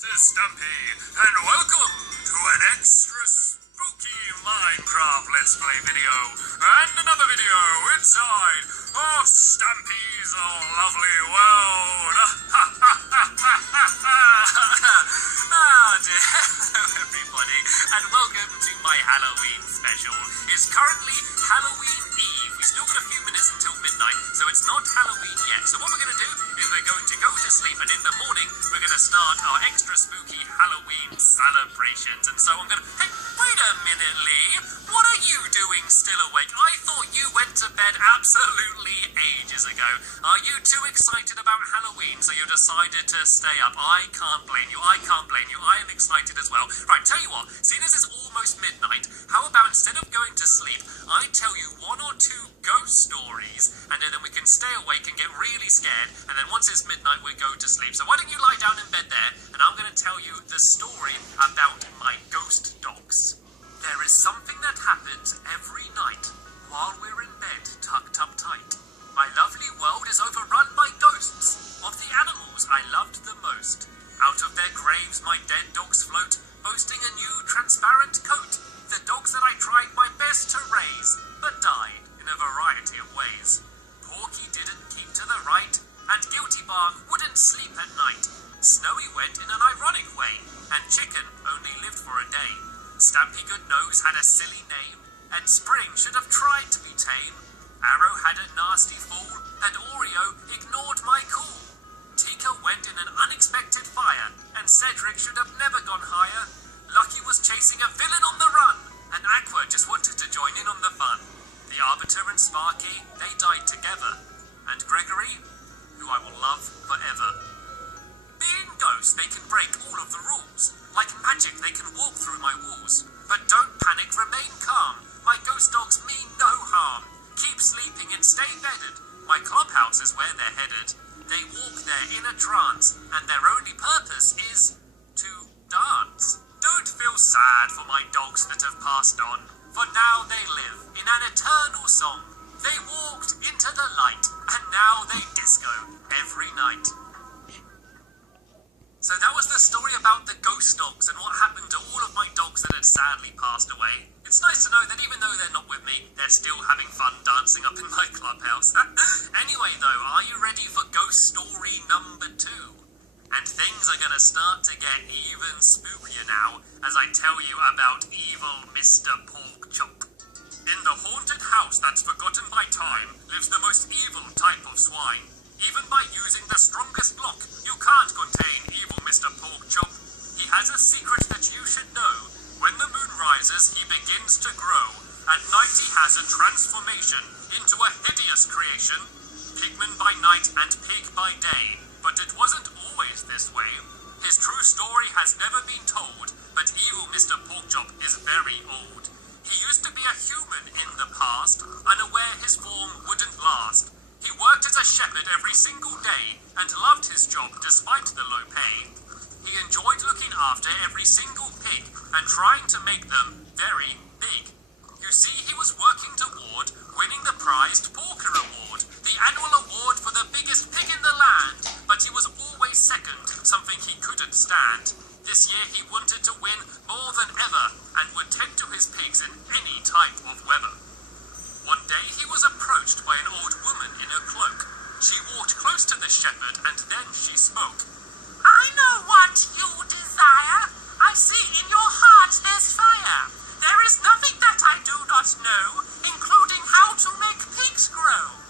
This is Stampy, and welcome to an extra spooky Minecraft Let's Play video, and another video inside of Stampy's lovely world. Hello everybody, and welcome to my Halloween special. It's currently Halloween Eve. We've still got a few minutes until midnight, so it's not Halloween yet. So what we're going to do is we're going to go to sleep, and in the morning we're going to start our extra spooky Halloween celebrations. And so I'm going to... Hey, wait a minute, Lee. What are you doing still awake? I thought you went to bed absolutely ages ago. Are you too excited about Halloween, so you decided to stay up? I can't blame you. I can't blame you. I am excited as well. Right, tell you what. Seeing as it's almost midnight, how about instead of going to sleep, I tell you one or two ghost stories, and then we can stay awake and get really scared, and then once it's midnight we go to sleep. So why don't you lie down in bed there, and I'm going to tell you the story about my ghost dogs. There is something that happens every night while we're in bed tucked up tight. My lovely world is overrun by ghosts of the animals I loved the most. Out of their graves my dead dogs float, boasting a new transparent coat. The dogs that I tried my best to raise, but died in a variety of ways. Porky didn't keep to the right, and Guilty Bar wouldn't sleep at night. Snowy went in an ironic way, and Chicken only lived for a day. Stampy Goodnose had a silly name, and Spring should have tried to be tame. Arrow had a nasty fall, and Oreo ignored my call. Tika went in an unexpected fire, and Cedric should have never gone higher. Lucky was chasing a villain on the run, and Aqua just wanted to join in on the fun. The Arbiter and Sparky, they died together, and Gregory, who I will love forever. Being ghosts, they can break all of the rules. Like magic, they can walk through my walls. But don't panic, remain calm. My ghost dogs mean no harm. Keep sleeping and stay bedded. My clubhouse is where they're headed. They walk there in a trance, and their only purpose is to dance. Don't feel sad for my dogs that have passed on, for now they live in an eternal song. They walked into the light, and now they disco every night. So that was the story about the ghost dogs and what happened to all of my dogs that had sadly passed away. It's nice to know that even though they're not with me, they're still having fun dancing up in my clubhouse. Anyway though, are you ready for ghost story number 2? And things are gonna start to get even spookier now as I tell you about evil Mr. Porkchop. In the haunted house that's forgotten by time lives the most evil type of swine. Even by using the strongest lock, you can't contain evil Mr. Porkchop. He has a secret that you should know. When the moon rises, he begins to grow. At night he has a transformation into a hideous creation. Pigman by night and pig by day. But it wasn't always this way. His true story has never been told, but evil Mr. Porkchop is very old. He used to be a human in the past, unaware his form wouldn't last. He worked as a shepherd every single day and loved his job despite the low pay. He enjoyed looking after every single pig and trying to make them very big. You see, he was working toward winning the prized Porker Award, the annual award for the biggest pig in the land, but he was always second, something he couldn't stand. This year he wanted to win more than ever and would tend to his pigs in any type of weather. One day he was approached by an old woman in a cloak. She walked close to the shepherd and then she spoke. I know what you desire. I see in your heart there's fire. There is nothing that I do not know, including how to make pigs grow.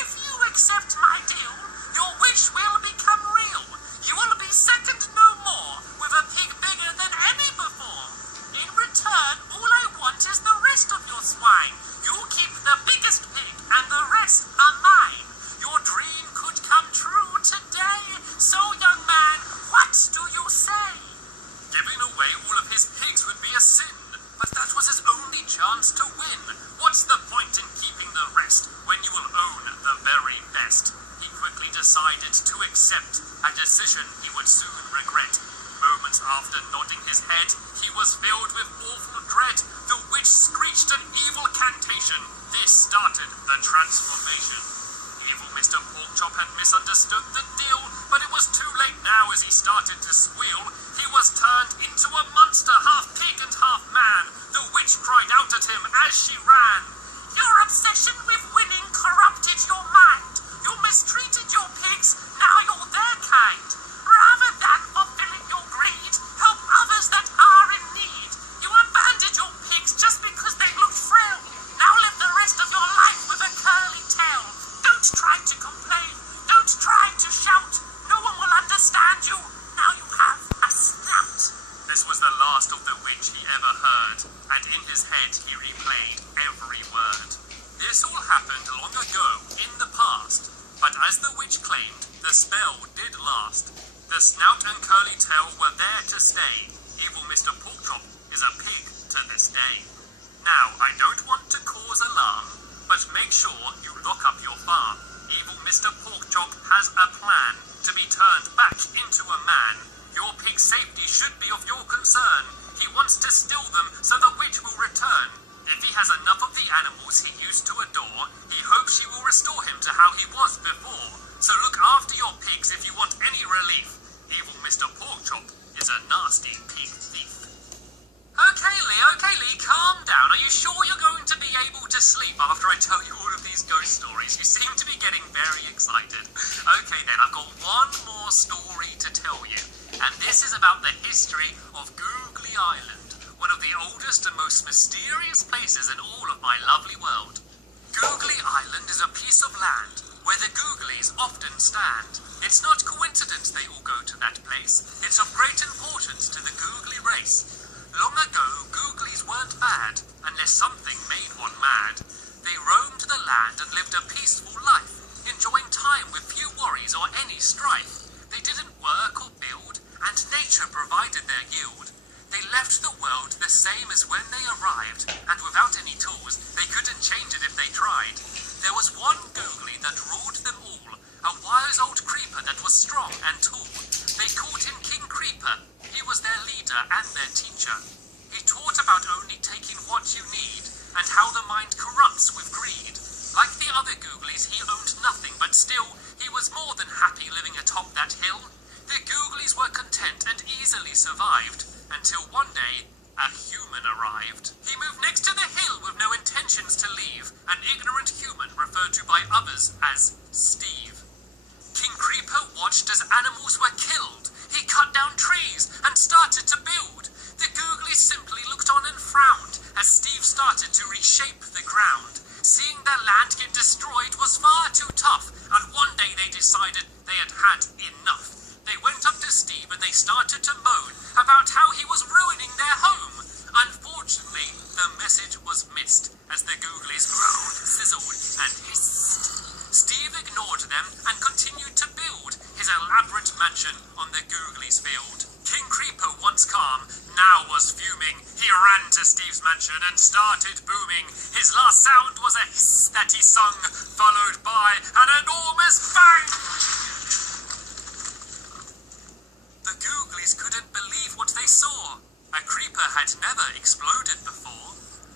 If you accept my deal, your wish will become real. You will be second no more, with a pig bigger than any before. In return, all I want is the rest of your swine. You keep the biggest pig, and the rest are mine. Your dream could come true today. So, young man, what do you say? Giving away all of his pigs would be a sin, but that was his only chance to win. What's the point in keeping the rest when you will own the very best? He quickly decided to accept a decision he would soon regret. Moments after nodding his head, he was filled with awful dread. The witch screeched an evil cantation. This started the transformation. Evil Mr. Porkchop had misunderstood the deal, but it was too late now as he started to squeal. He turned into a monster, half pig and half man. The witch cried out at him as she ran. Your obsession with winning corrupted your mind. You mistreated your pigs, now you're their kind. Rather than fulfilling your greed, help others that are in need. You abandoned your pigs just because they looked frail. Now live the rest of your life with a curly tail. Don't try to complain, don't try to shout. No one will understand you. Now you have a snout. This was the last of the witch he ever heard, and in his head he replayed every word. This all happened long ago, in the past, but as the witch claimed, the spell did last. The snout and curly tail were there to stay. Evil Mr. Porkchop is a pig to this day. Now, I don't want to cause alarm, but make sure you lock up your farm. Evil Mr. Porkchop has a plan to be turned back into a man. Your pig's safety should be of your concern. He wants to still them so the witch will return. If he has enough of the animals he used to adore, he hopes she will restore him to how he was before. So look after your pigs if you want any relief. Evil Mr. Porkchop is a nasty pig thief. Okay, Lee, calm down. Are you sure you're going to be able to sleep after I tell you all of these ghost stories? You seem to be getting very excited. Okay then, I've got one more story to tell you. And this is about the history of Googly Island, one of the oldest and most mysterious places in all of my lovely world. Googly Island is a piece of land where the Googlies often stand. It's not coincidence they all go to that place. It's of great importance to the Googly race. Long ago, Googlies weren't bad, unless something made one mad. They roamed the land and lived a peaceful life, enjoying time with few worries or any strife. They didn't work or build, and nature provided their yield. They left the world the same as when they arrived, and without any tools, they couldn't change it if they tried. There was one Googly that ruled them all, a wise old creeper that was strong and tall. They called him King Creeper. He was their leader and their teacher. He taught about only taking what you need, and how the mind corrupts with greed. Like the other Googlies, he owned nothing, but still, he was more than happy living atop that hill. The Googlies were content and easily survived, until one day, a human arrived. He moved next to the hill with no intentions to leave, an ignorant human referred to by others as Steve. King Creeper watched as animals were killed. He cut down trees and started to build. The Googlies simply looked on and frowned as Steve started to reshape the ground. Seeing their land get destroyed was far too tough, and one day they decided they had had enough. They went up to Steve and they started to moan about how he was ruining their home. Unfortunately, the message was missed as the Googlies groaned, sizzled, and hissed. Steve ignored them and continued to build his elaborate mansion on the Googlies' field. King Creeper, once calm, now was fuming. He ran to Steve's mansion and started booming. His last sound was a hiss that he sung, followed by an enormous bang! The Googlies couldn't believe what they saw. A creeper had never exploded before.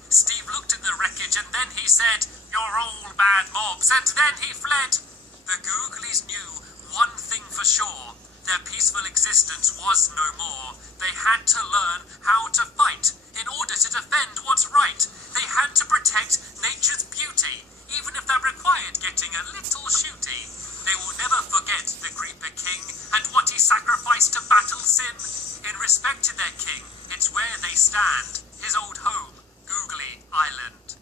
Steve looked at the wreckage and then he said, "You're all bad mobs," and then he fled. The Googlies knew one thing for sure. Their peaceful existence was no more. They had to learn how to fight in order to defend what's right. They had to protect nature's beauty, even if that required getting a little shooty. They will never forget the Creeper King and what he sacrificed to battle sin. In respect to their king, it's where they stand, his old home, Googly Island.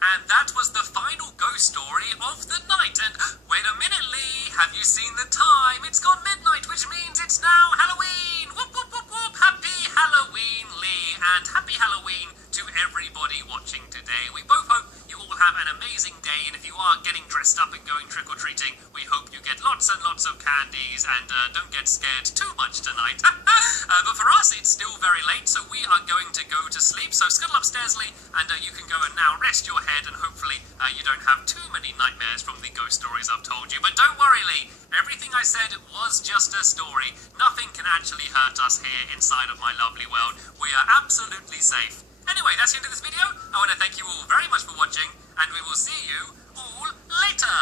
And that was the final ghost story of the night. And wait a minute, Lee, have you seen the time? It's gone midnight, which means it's now Halloween. Whoop, whoop, whoop, whoop. Happy Halloween, Lee, and happy Halloween to everybody watching today. We both hope you all have an amazing day, and if you are getting dressed up and going trick-or-treating, we hope you get lots and lots of candies and don't get scared too much tonight. But for us, it's still very late, so we are going to go to sleep. So scuttle upstairs, Lee, and you can go and now rest your head, and hopefully you don't have too many nightmares from the ghost stories I've told you. But don't worry, Lee, everything I said was just a story. Nothing can actually hurt us here inside of my lovely world. We are absolutely safe. Anyway, that's the end of this video. I want to thank you all very much for watching, and we will see you all later.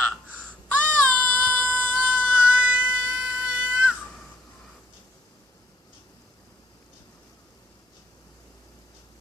Bye!